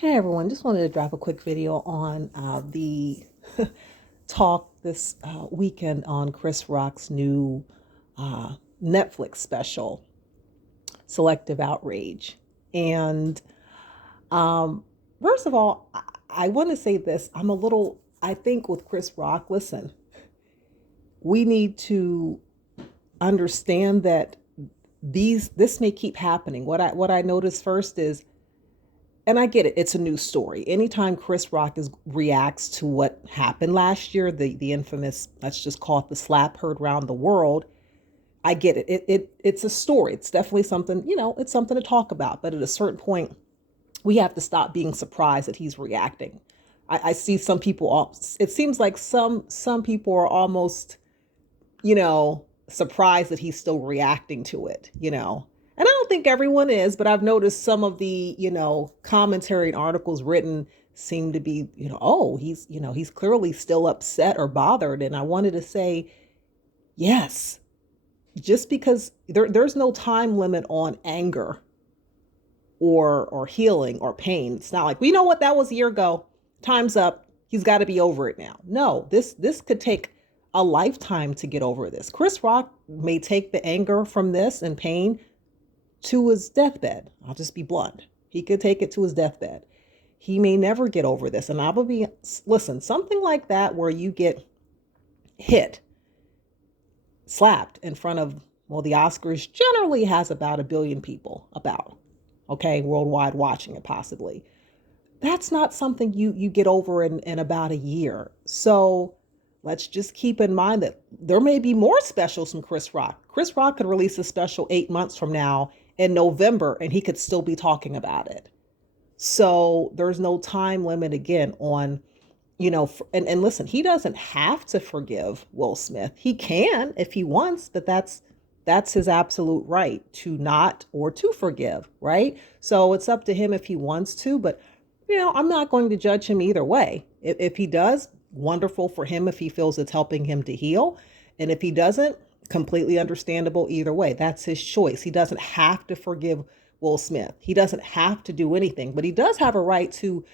Hey everyone, just wanted to drop a quick video on the talk this weekend on Chris Rock's new uh, Netflix special, Selective Outrage. And um, first of all, I want to say this. I think with Chris Rock, listen, we need to understand that this may keep happening. What I noticed first is, and I get it, it's a news story. Anytime Chris Rock reacts to what happened last year, the infamous, let's just call it the slap heard around the world, I get it. It's a story. It's definitely something, it's something to talk about. But at a certain point, we have to stop being surprised that he's reacting. I see some people, it seems like some people are almost, surprised that he's still reacting to it, And I don't think everyone is, but I've noticed some of the, commentary and articles written seem to be, oh, he's clearly still upset or bothered. And I wanted to say, yes, just because there's no time limit on anger or healing or pain. It's not like, we know what that was a year ago. Time's up. He's got to be over it now. No, this could take a lifetime to get over this. Chris Rock may take the anger from this and pain to his deathbed. I'll just be blunt. He could take it to his deathbed. He may never get over this. And I will be, listen, something like that where you get hit, slapped in front of, well, the Oscars generally has about a billion people okay, worldwide watching it possibly. That's not something you get over in about a year. So let's just keep in mind that there may be more specials from Chris Rock. Chris Rock could release a special 8 months from now in November, and he could still be talking about it. So there's no time limit again on, and listen, he doesn't have to forgive Will Smith. He can if he wants, but that's his absolute right to not or to forgive, right? So it's up to him if he wants to, but I'm not going to judge him either way. If he does, wonderful for him if he feels it's helping him to heal. And if he doesn't, completely understandable either way. That's his choice. He doesn't have to forgive Will Smith. He doesn't have to do anything, but he does have a right to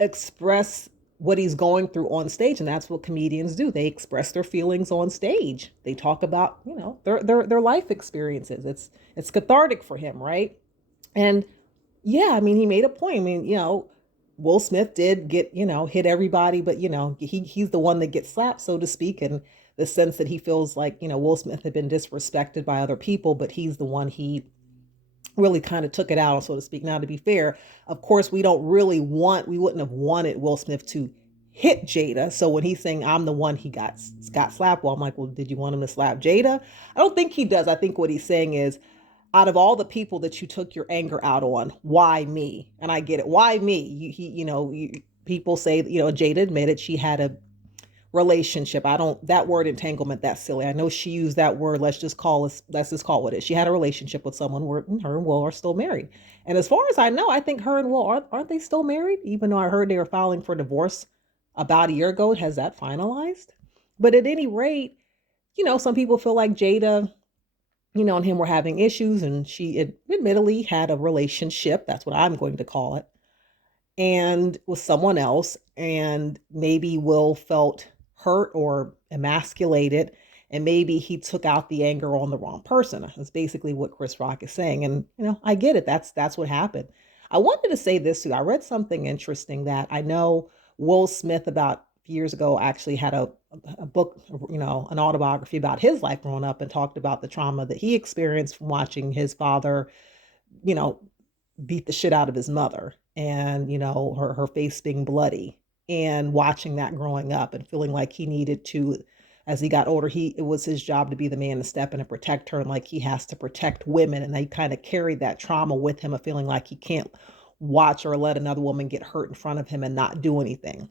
express what he's going through on stage, and that's what comedians do. They express their feelings on stage. They talk about, their life experiences. It's cathartic for him, right? And yeah, I mean, he made a point. I mean, Will Smith did get, hit everybody, but he's the one that gets slapped, so to speak, in the sense that he feels like, Will Smith had been disrespected by other people, but he's the one he really kind of took it out, so to speak. Now, to be fair, of course, we wouldn't have wanted Will Smith to hit Jada. So when he's saying I'm the one he got slapped, well, I'm like, well, did you want him to slap Jada? I don't think he does. I think what he's saying is, out of all the people that you took your anger out on, why me? And I get it. Why me? People say, Jada admitted she had a relationship. I don't, that word entanglement, that's silly. I know she used that word. Let's just call it what it is. She had a relationship with someone where her and Will are still married. And as far as I know, I think her and Will aren't they still married? Even though I heard they were filing for divorce about a year ago. Has that finalized? But at any rate, some people feel like Jada, and him were having issues, and she admittedly had a relationship. That's what I'm going to call it, and with someone else, and maybe Will felt hurt or emasculated, and maybe he took out the anger on the wrong person. That's basically what Chris Rock is saying, and I get it. That's what happened. I wanted to say this too. I read something interesting that I know Will Smith about years ago actually had a book, an autobiography about his life growing up, and talked about the trauma that he experienced from watching his father, you know, beat the shit out of his mother, and her face being bloody, and watching that growing up and feeling like he needed to, as he got older, it was his job to be the man to step in and protect her, and like he has to protect women, and they kind of carried that trauma with him of feeling like he can't watch or let another woman get hurt in front of him and not do anything.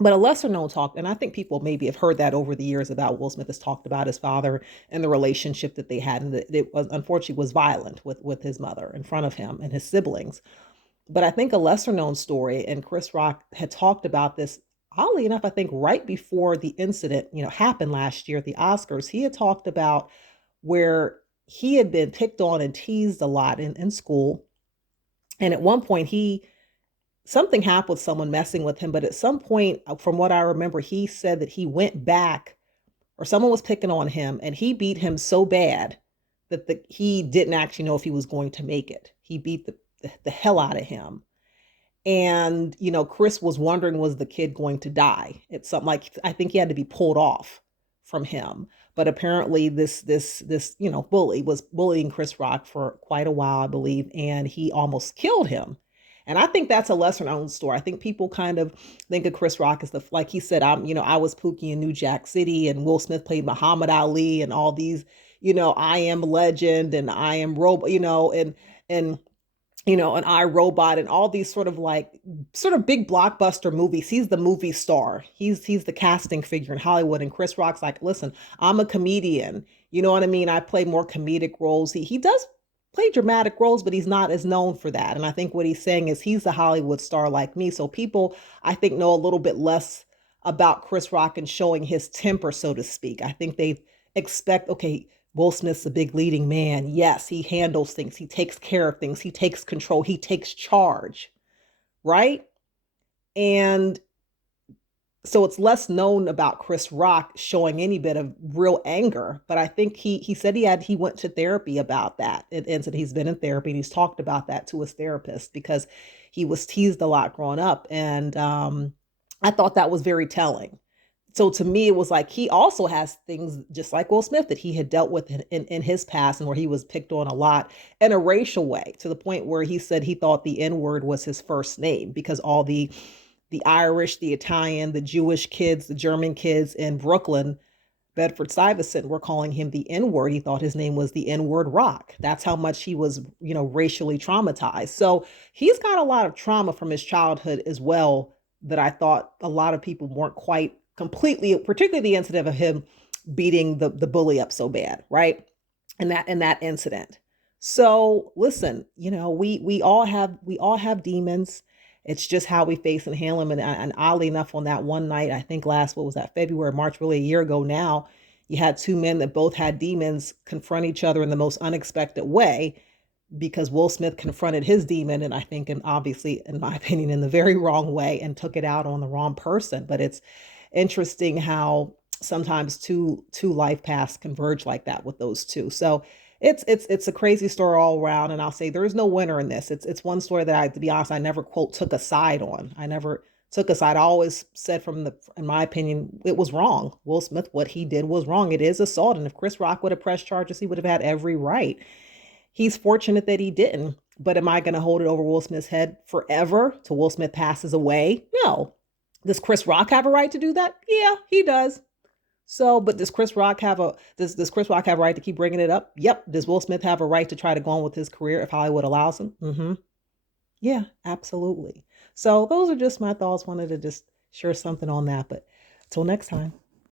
But a lesser known talk, and I think people maybe have heard that over the years, about Will Smith has talked about his father and the relationship that they had, and that it was, unfortunately, was violent with his mother in front of him and his siblings. But I think a lesser known story, and Chris Rock had talked about this, oddly enough, I think right before the incident, happened last year at the Oscars. He had talked about where he had been picked on and teased a lot in school. And at one point, he something happened with someone messing with him, but at some point, from what I remember, he said that he went back or someone was picking on him and he beat him so bad that he didn't actually know if he was going to make it. He beat the hell out of him. And, Chris was wondering, was the kid going to die? It's something like, I think he had to be pulled off from him. But apparently this, bully was bullying Chris Rock for quite a while, I believe, and he almost killed him. And I think that's a lesser known story. I think people kind of think of Chris Rock as like he said, I was Pookie in New Jack City, and Will Smith played Muhammad Ali and all these, I Am Legend and I Am Robot, and an iRobot and all these sort of big blockbuster movies. He's the movie star. He's the casting figure in Hollywood. And Chris Rock's like, listen, I'm a comedian. You know what I mean? I play more comedic roles. He does play dramatic roles, but he's not as known for that. And I think what he's saying is he's a Hollywood star like me. So people, I think, know a little bit less about Chris Rock and showing his temper, so to speak. I think they expect, okay, Will Smith's a big leading man. Yes, he handles things. He takes care of things. He takes control. He takes charge, right? And so it's less known about Chris Rock showing any bit of real anger. But I think he said he went to therapy about that. And said he's been in therapy and he's talked about that to his therapist because he was teased a lot growing up. And I thought that was very telling. So to me, it was like he also has things just like Will Smith that he had dealt with in his past and where he was picked on a lot in a racial way, to the point where he said he thought the N word was his first name because all the Irish, the Italian, the Jewish kids, the German kids in Brooklyn, Bedford Stuyvesant, were calling him the N word. He thought his name was the N word Rock. That's how much he was, racially traumatized. So he's got a lot of trauma from his childhood as well that I thought a lot of people weren't quite completely, particularly the incident of him beating the bully up so bad, right? And that incident. So listen, we all have demons. It's just how we face and handle them. And oddly enough, on that one night, I think what was that, February, March, really a year ago now, you had two men that both had demons confront each other in the most unexpected way because Will Smith confronted his demon, and I think, and obviously, in my opinion, in the very wrong way and took it out on the wrong person. But it's interesting how sometimes two life paths converge like that with those two. So it's a crazy story all around. And I'll say there is no winner in this. It's one story that to be honest, I never quote took a side on. I never took a side. I always said in my opinion, it was wrong. Will Smith, what he did was wrong. It is assault. And if Chris Rock would have pressed charges, he would have had every right. He's fortunate that he didn't. But am I going to hold it over Will Smith's head forever till Will Smith passes away? No. Does Chris Rock have a right to do that? Yeah, he does. So, but does Chris Rock have a right to keep bringing it up? Yep. Does Will Smith have a right to try to go on with his career if Hollywood allows him? Mm-hmm. Yeah, absolutely. So those are just my thoughts. Wanted to just share something on that. But till next time.